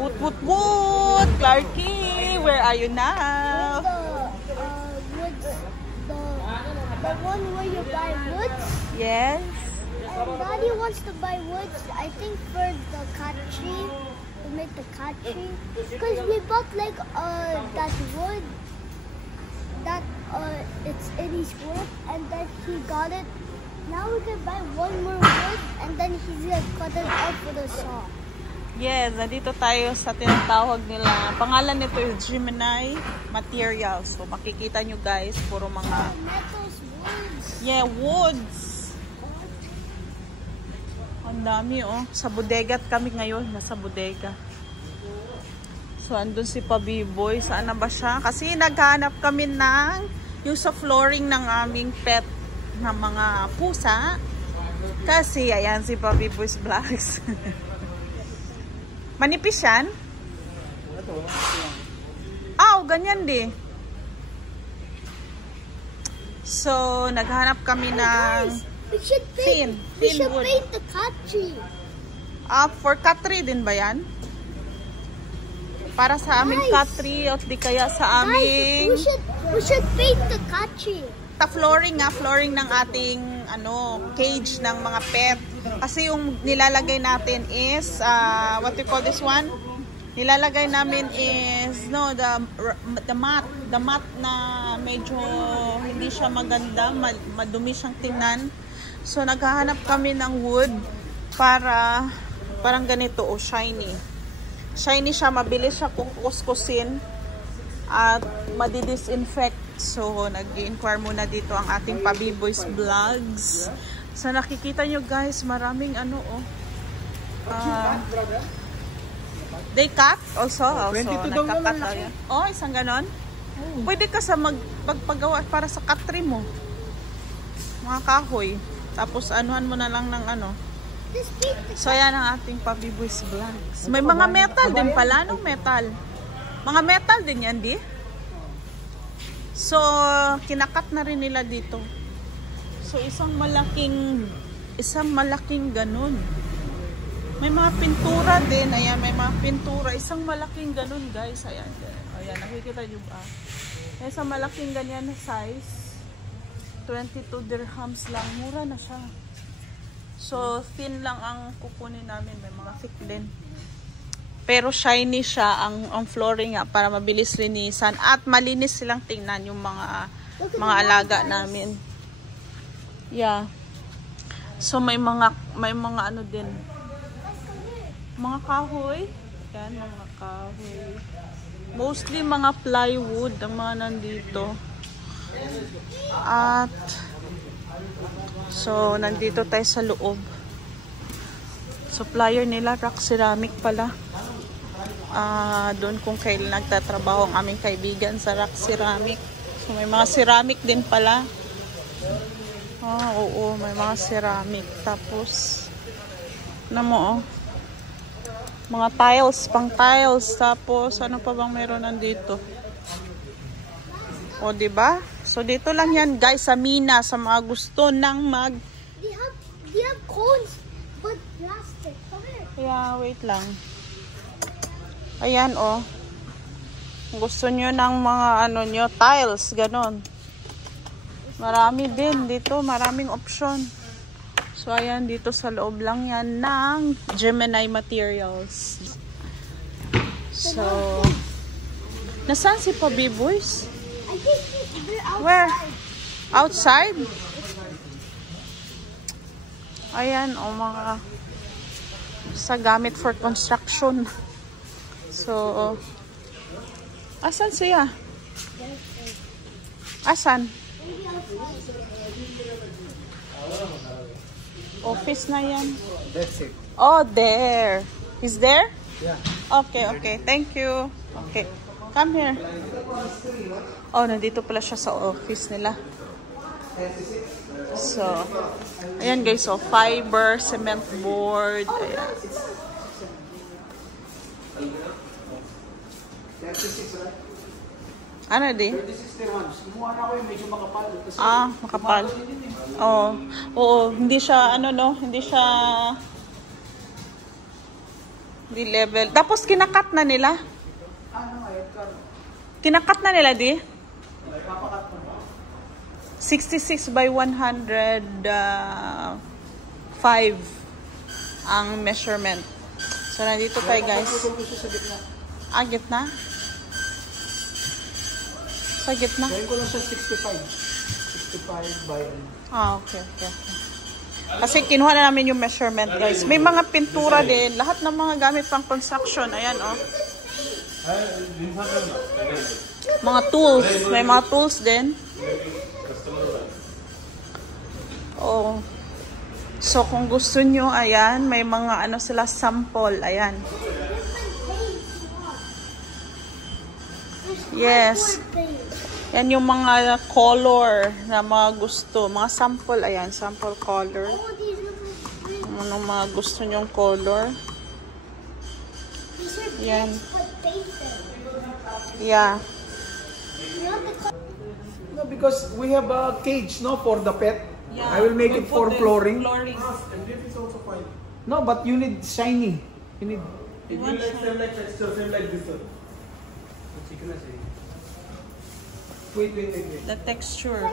Woot woot woot! Clarky, where are you now? The one where you buy woods. Yes. And Daddy wants to buy woods, I think, for the cat tree. To make the cat tree. Because we bought like that wood that it's in his wood, and then he got it. Now we can buy one more wood, and then he's gonna cut it out with a saw. Yes, nandito tayo sa tinatawag nila. Pangalan nito is Gemini Materials. So makikita nyo guys, puro mga Metals, woods. yeah, woods. Ang dami oh. Sa bodega kami ngayon, nasa bodega. So andun si Pabiboy. Saan na ba siya? Kasi naghanap kami ng yung sa flooring ng aming pet na mga pusa. Kasi ayan si Pabiboy's Vlogs. Manipis yan? Ganyan di. So, naghanap kami ng We should paint the cat tree. For cat tree din ba yan? Para sa aming cat tree o di kaya sa aming we should paint the cat tree. flooring ng ating cage ng mga pet. Kasi yung nilalagay natin is what we call this one? Nilalagay namin is the mat na medyo hindi siya maganda, madumi siyang tingnan. So naghahanap kami ng wood para parang ganito shiny. Shiny siya, mabilis siya kukuskusin at madi-disinfect. So, nag-inquire muna dito ang ating Pabiboy's Vlogs. So, nakikita nyo guys, maraming they cut also. 22 nagka-cut tayo. Isang ganon. Pwede ka sa magpagawa para sa cut tree mo. Mga kahoy. Tapos, anuhan mo na lang ng So, yan ang ating Pabiboy's Vlogs. May mga metal din pala, metal. Mga metal din yan, di? So, kinakat na rin nila dito. So, isang malaking ganun. May mga pintura din. Ayan, may mga pintura. Isang malaking ganun, guys. Ayan, nakikita nyo ba? Isang malaking ganyan na size. 22 dirhams lang. Mura na siya. So, thin lang ang kukunin namin. May mga thick din. Pero shiny siya ang flooring para mabilis linisan at malinis silang tingnan yung mga alaga namin. Yeah. So may mga din. Mga kahoy. Yan, mga kahoy. Mostly mga plywood ang mga nandito. At so nandito tayo sa loob. Supplier nila rock ceramic pala. Doon kung kailan nagtatrabaho ang aming kaibigan sa rock ceramic. So may mga ceramic din pala. Oo, may mga ceramic. Tapos mga tiles, pang tiles. Tapos ano pa bang meron nandito? Diba? So dito lang yan guys sa Mina, sa mga gusto ng They have cones but plastic. Come here. Yeah, wait lang. Ayan gusto nyo ng mga tiles, ganon. Marami din dito, maraming option. So ayan, dito sa loob lang yan ng Gemini Materials. So nasaan si Pabiboy's? I think they're outside. Where? Outside? Ayan, mga sa gamit for construction. So, asan siya? Asan? Office na yan. That's it. There. Is there? Yeah. Okay. Thank you. Okay. Come here. Nandito pala siya sa office nila. So, ayan guys. So, fiber, cement board. Ayan. Ano di? Makapal. Oo, hindi siya Di level. Tapos kinakat na nila. Kinakat na nila, di? 66 by 105 ang measurement. So, nandito tayo, guys. Ah, gitna? Sa gitna? Gawin ko lang siya 65 by... Ah, okay. Kasi kinuha na namin yung measurement, guys. May mga pintura din. Lahat ng mga gamit pang construction. Ayan, oh. Mga tools. May mga tools din. Oh. So, kung gusto nyo, ayan, may mga ano sila, sample. Ayan. Yes. Yan yung mga color na mga gusto. Mga sample, ayan, sample color. Anong mga gusto nyong color. Yan. Yeah. No, because we have a cage, no, for the pet. Yeah, I will make it for flooring. And this is also fine. No, but you need shiny. You need... It will like same like texture, same like this one. Wait. The texture.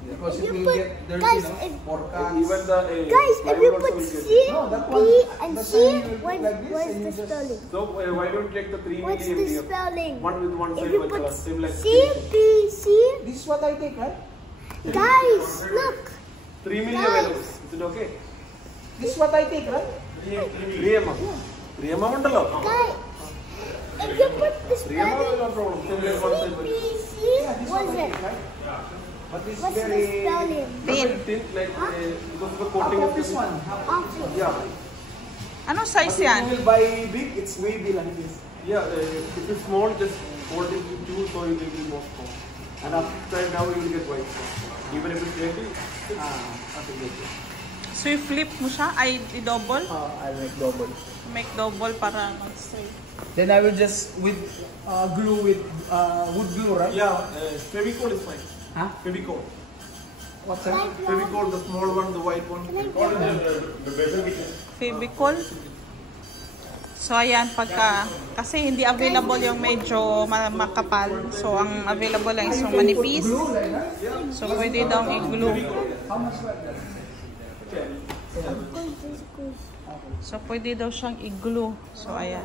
Because If it you will put- get dirty, guys, no? if- For cats. Even the Guys, if you put C, No, that B, one- and that's C, why you will where's like this where's and you the just- spelling? So why don't you take the 3 What's the millimeter? spelling? One with one If side you white put color, same like C, B, C, This is what I take, right? guys, look. 3 millimeter. Is it okay? This is what I take, right? 3 mm. 3 mm uണ്ടല്ലോ. Guys, if you put the 3 mm spelling no problem. Same like one side C, B, white. C, Yeah, this is what's what I it? take, right? But this is What's the very... spelling? Very thin like because of the Half coating of of this one. Awful. Yeah. Anong But size if yan? you will buy big, it's way big like this. Yeah, if it's small, just hold it with two so it will be more strong. And upside down you will get white. Even if it's heavy, Okay, good. So, i-flip mo siya? Ay, i-double? I'll make double. Make double para mag-straight. Then I will just with glue with wood glue, right? yeah, Fevicol is fine. Huh? Fevicol. What's that? Fevicol, the small one, the white one. The better we can. Fevicol. So, ayan, kasi hindi available yung medyo makapal. So, ang available lang is yung manipis. Glue like that? So, pwede daw i-glue. How much like that? So, pwede daw siyang i-glue. So, ayan.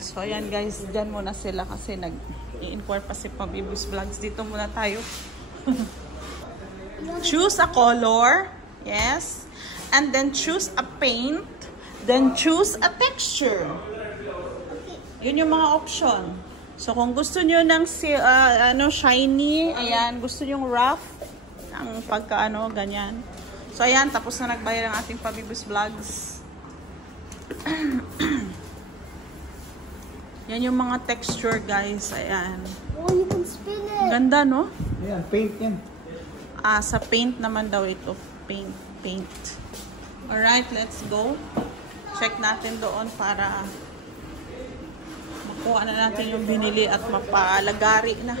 So, ayan guys, dyan muna sila kasi nag-i-inquire pa si Pabibus Vlogs. Dito muna tayo. Choose a color. Yes. And then choose a paint. Then choose a texture. Yun yung mga option. So, kung gusto nyo ng shiny, ayan, gusto nyo rough, ang pagka ganyan. So, ayan, tapos na nagbayad ang ating Pabibus Vlogs. Yan yung mga texture, guys. Ayan. Oh, you can spin it. Ganda, no? Yeah, paint yan. Sa paint naman daw ito. Paint. Alright, let's go. Check natin doon para makuha na natin yung binili at mapalagari na.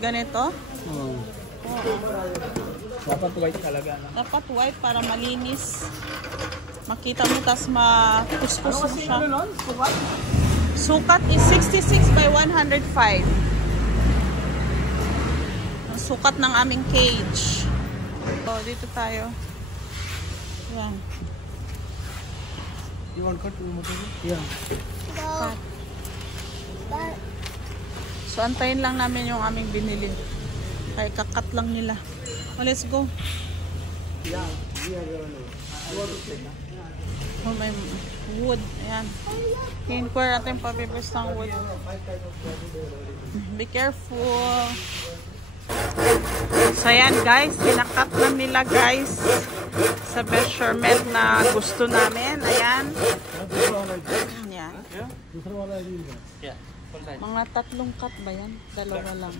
Ganito? Oh. Dapat white talaga, no? Dapat white para malinis. Makita mo, tas makuskus mo siya. Sukat is 66 by 105. Ang sukat ng aming cage. So, dito tayo. Yan. You want cut? Yeah. So, but So, antayin lang namin yung aming binili. Kaya kakat lang nila. Oh, let's go. Yeah. Oh, may wood. Ayan. I-inquire natin pabibis ng wood. Be careful. So, ayan guys. Pinakat na nila guys sa measurement na gusto namin. Ayan. Ayan. Mga 3 cut ba yan? 2 lang.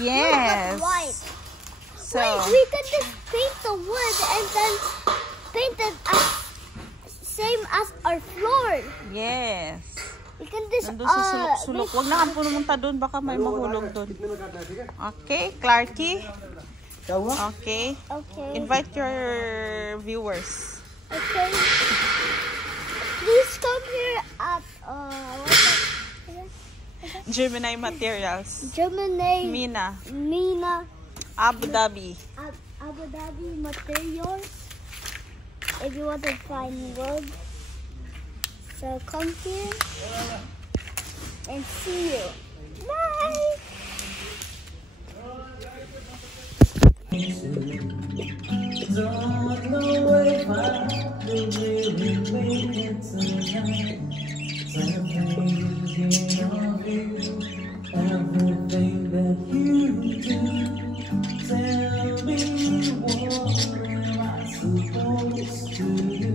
Yes. white. So, Wait, we can just paint the wood and then paint it as same as our floor. yes. We can just Nandun sa sulok-sulok. Huwag na kang pumunta doon. Baka may mahulog doon. Okay, Clarky. क्या हुआ? Okay. Okay. Invite your viewers. Okay. Please come here at what's that? Gemini Materials. Gemini Mina. Mina Abu Dhabi. Abu Dhabi Materials. If you want to find wood, so come here and see you. Bye. Don't know if I will really make it tonight. Thinking of you, everything that you do. Tell me, what am I supposed to do?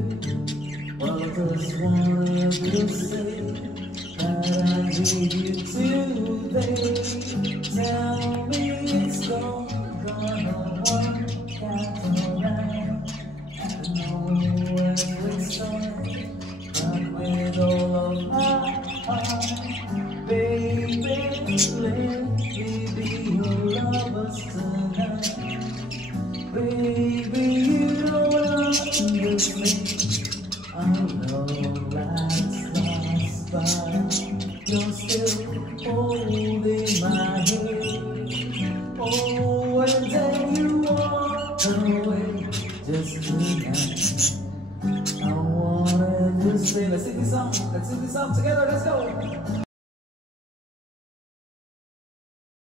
Well, I just wanted to say that I need you today. Tell me it's gonna work out alright. I know every start, but with all of my heart, baby, let me be your lovers tonight. Baby, you don't understand. I know life's lost, but you're still holding my hand. Oh, and then you walk away just tonight. I wanted to say, let's sing this song together, let's go.